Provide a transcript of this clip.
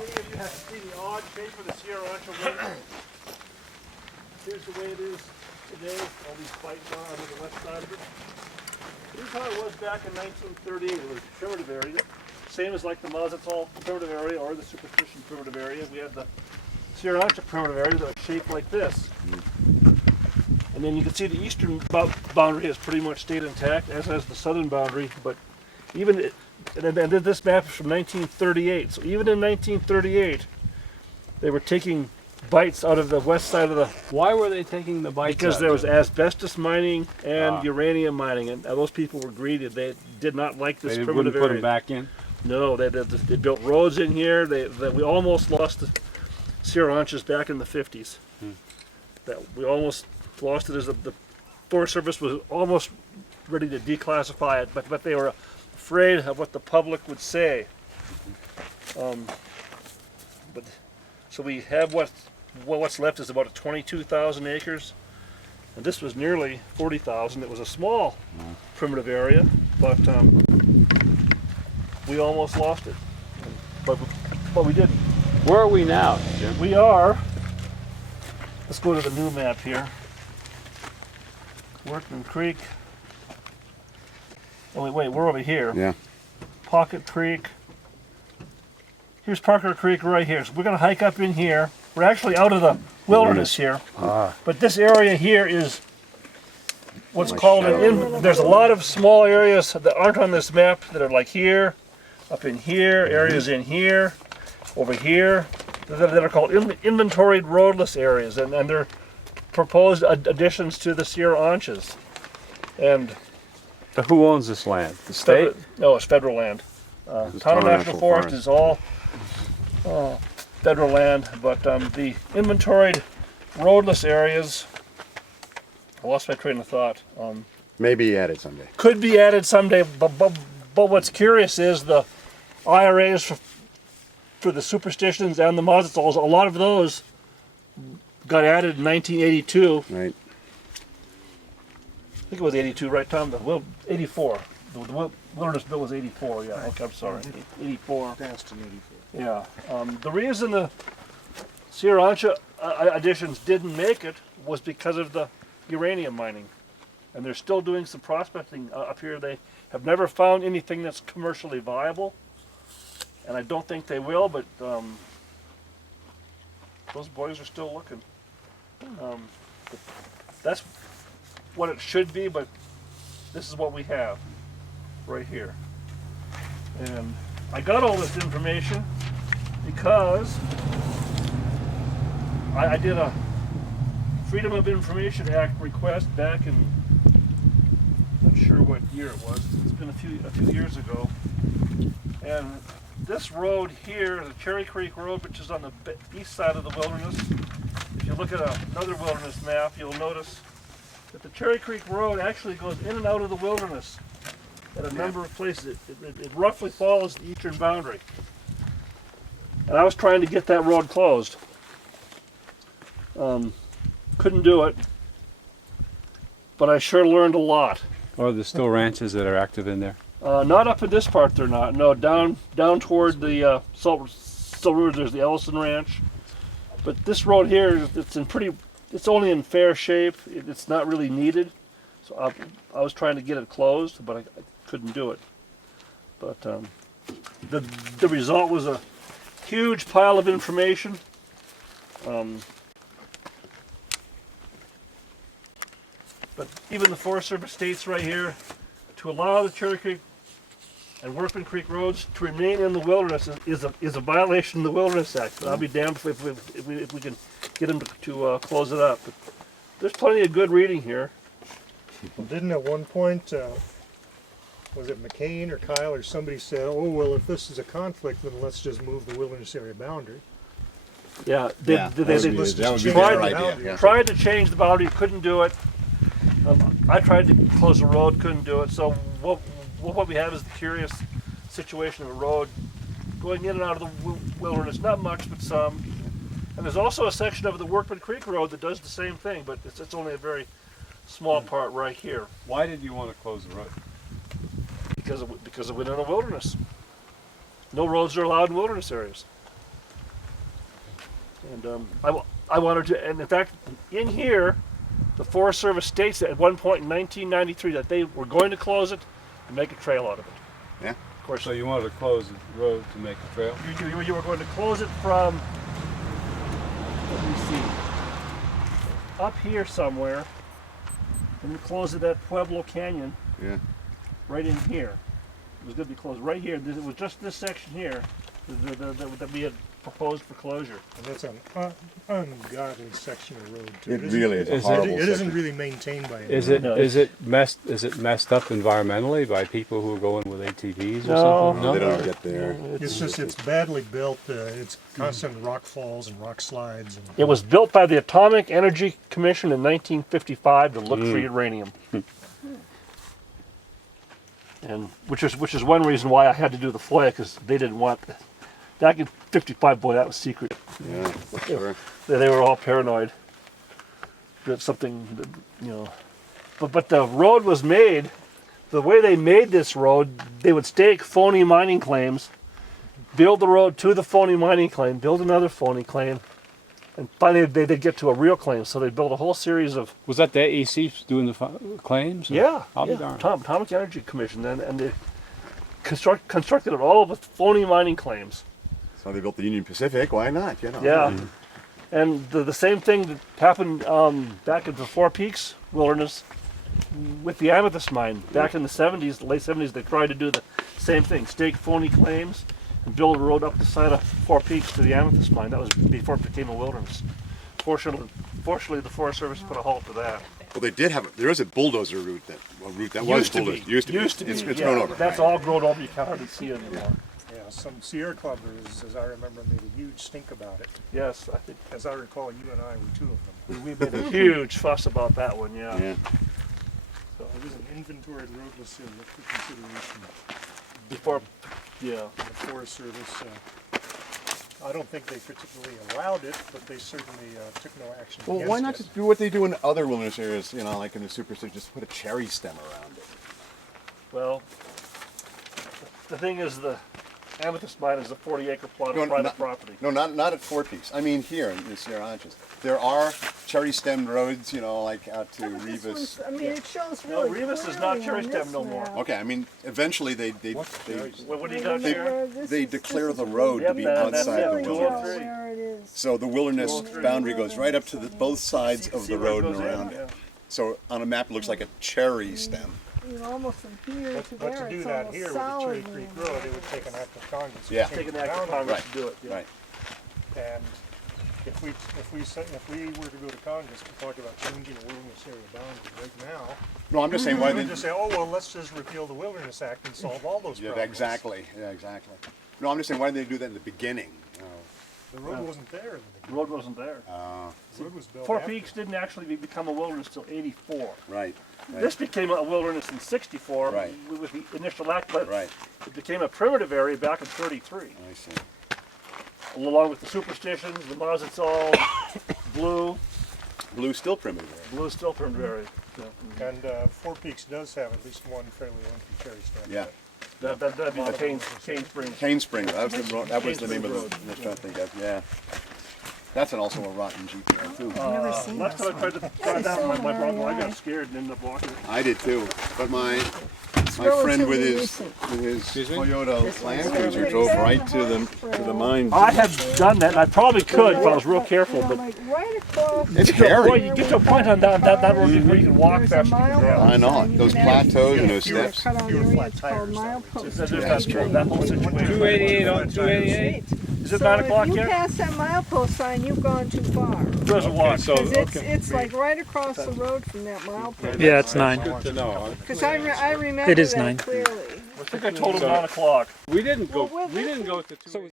Many of you have seen the odd shape of the Sierra Ancha Wilderness. Here's the way it is today. All these bites are on the west side of it. Here's how it was back in 1938. It was a primitive area. Same as like the Mazatl primitive area or the Superstition primitive area. We had the Sierra Ancha primitive area that was shaped like this. And then you can see the eastern boundary has pretty much stayed intact, as has the southern boundary. But even, and this map is from 1938. So even in 1938, they were taking bites out of the west side of the... Why were they taking the bites Because out? there was asbestos mining and uranium mining, and those people were greedy. They did not like this primitive area. Put them back in? No, they built roads in here. We almost lost the Sierra Anchas back in the 50s. That we almost lost it as the Forest Service was almost ready to declassify it, but they were afraid of what the public would say. But so we have what's left is about 22,000 acres, and this was nearly 40,000. It was a small primitive area, but we almost lost it, but we didn't. Where are we now, Jim? We are, let's go to the new map here. Workman Creek. Oh wait, we're over here. Yeah. Pocket Creek. Here's Parker Creek right here. So we're going to hike up in here. We're actually out of the wilderness here. But this area here is what's called an there's a lot of small areas that aren't on this map that are like here, up in here, areas in here, over here, that are called inventoried roadless areas, and they're proposed additions to the Sierra Anchas. And Who owns this land? The state? No, it's federal land. Town National Forest is all federal land, but the inventoried roadless areas, I lost my train of thought. Maybe added someday. Could be added someday, but what's curious is the IRAs for the Superstitions and the Mazatls, a lot of those got added in 1982. Right. I think it was 82, right, Tom? 84. The Wilderness Bill was 84, yeah. Okay, I'm sorry. 84. Passed in 84. Yeah. The reason the Sierra Ancha additions didn't make it was because of the uranium mining. And they're still doing some prospecting up here. They have never found anything that's commercially viable. And I don't think they will, but those boys are still looking. That's what it should be, but this is what we have right here. And I got all this information because I did a Freedom of Information Act request back in, not sure what year it was. It's been a few years ago. And this road here, the Cherry Creek Road, which is on the east side of the wilderness. If you look at another wilderness map, you'll notice that the Cherry Creek Road actually goes in and out of the wilderness at a number of places. It roughly follows the eastern boundary. And I was trying to get that road closed. Couldn't do it, but I sure learned a lot. Or there's still ranches that are active in there? Not up in this part, they're not. No, down toward the Salt River, there's the Ellison Ranch. But this road here, it's only in fair shape. It's not really needed. So I was trying to get it closed, but I couldn't do it. But the result was a huge pile of information. But even the Forest Service states right here, to allow the Cherry Creek and Workman Creek roads to remain in the wilderness is a violation of the Wilderness Act. I'll be damned if we can get them to close it up. But there's plenty of good reading here. Well, didn't at one point, was it McCain or Kyle or somebody said, oh, well, if this is a conflict, then let's just move the wilderness area boundary. Yeah, That would be their idea. tried to change the boundary, couldn't do it. I tried to close the road, couldn't do it. So what we have is the curious situation of a road going in and out of the wilderness, not much, but some. And there's also a section of the Workman Creek Road that does the same thing, but it's only a very small part right here. Why did you want to close the road? Because we're in a wilderness. No roads are allowed in wilderness areas. And I wanted to, and in fact, in here, the Forest Service states that at one point in 1993 that they were going to close it and make a trail out of it. Yeah. Of course, So you wanted to close the road to make a trail? you were going to close it from, let me see, up here somewhere, and you close it at Pueblo Canyon, Yeah. right in here. It was going to be closed right here. It was just this section here that we had proposed for closure. And that's an ungodly section of road too. It really is a Is it- horrible It isn't section. really maintained by anyone. Is it messed up environmentally by people who are going with ATVs or No. something? They don't get there. It's badly built. It's constant rock falls and rock slides. And It was built by the Atomic Energy Commission in 1955 to look for uranium. And which is one reason why I had to do the FOIA, because they didn't want back in '55. Boy, that was secret. Yeah, for sure. They were all paranoid that something, But the road was made. The way they made this road, they would stake phony mining claims, build the road to the phony mining claim, build another phony claim, and finally they'd get to a real claim. So they built a whole series of Was that the AEC doing the claims? I'll be darned. Atomic Energy Commission, and they constructed it all with phony mining claims. So they built the Union Pacific. Why not? Yeah, and the same thing that happened back at the Four Peaks Wilderness with the Amethyst mine. Back in the 70s, the late 70s, they tried to do the same thing, stake phony claims and build a road up the side of Four Peaks to the Amethyst mine. That was before it became a wilderness. Fortunately, the Forest Service put a halt to that. Well, they did have. There was a bulldozer route that was bulldozed. Used to be. It's yeah, grown over. That's right. all grown over. You can't hardly see it anymore. yeah, some Sierra Clubbers, as I remember, made a huge stink about it. Yes, I think As I recall, you and I were two of them. we made a huge fuss about that one. Yeah. Yeah. So It was an inventoried roadless area for consideration. before, yeah. The Forest Service, I don't think they particularly allowed it, but they certainly took no action Well, against why not it. just do what they do in other wilderness areas? Like in the super city, just put a cherry stem around it. Well, the thing is, the Amethyst mine is a 40-acre plot No, of private not- property. No, not at Four Peaks. I mean here in the Sierra Anchas. There are cherry stemmed roads, like out to This Rivas. one's- I mean, it shows No, really Rivas is not clearly cherry on stem this no more. map. Okay, I mean eventually they What do you got They- there? they declare the road to Yep, be that's outside it. Really the Two tell or wilderness. three. where it is. So the wilderness 203. boundary goes right up to both sides of See the where it road and goes in? around Yeah. it. So on a map it looks like a cherry stem. You know, almost from here to But there, to do it's that almost here with the Cherry solid Creek land. Road, it would take an act of Congress. to Yeah. change Take an the act of boundary. Congress Right. to do it. Yeah. Right. And if we were to go to Congress to talk about changing the wilderness area boundary right now, No, I'm just saying why we they. would just say, oh, well, let's just repeal the Wilderness Act and solve all those Yeah, problems. exactly. Yeah, exactly. No, I'm just saying why did they do that in the beginning? The road wasn't there in the The beginning. road wasn't there. The road was built Four after. Peaks didn't actually become a wilderness till '84. Right. This became a wilderness in '64 Right. with the initial act, but Right. it became a primitive area back in '33, I see. along with the superstitions, the Mazatol, blue. Blue's still primitive. Blue is still primitive area. Yeah. And Four Peaks does have at least one fairly lengthy cherry stem. Yeah. That'd be the Cane Springs. Cane Spring. That was the name of the. I'm trying to think of. Yeah. That's also a rotten Jeep there too. Never seen Last this time I tried to try that one, my Bronco, I got scared and ended up walking it. I did too. But my friend relatively with his Toyota Land Cruiser drove right to the mine. I have done that, and I probably could if I was real careful, but Like right across. It's boy, hairy. you get to a point on that road where you can walk There's fast. a mile I know. post, Those and you can actually plateaus and see those a steps. cut on Fewer area, flat it's called tires, milepost. That's true. That whole situation. 288 on 288. Is it So 9 o'clock if you yet? pass that milepost sign, you've gone too far. There's a walk. So 'Cause it's like right across the road from that milepost. Yeah, it's 9. good to know. Because I remember It is that 9. clearly. I think I told him 9 o'clock. We didn't go. Well, We didn't go to 288.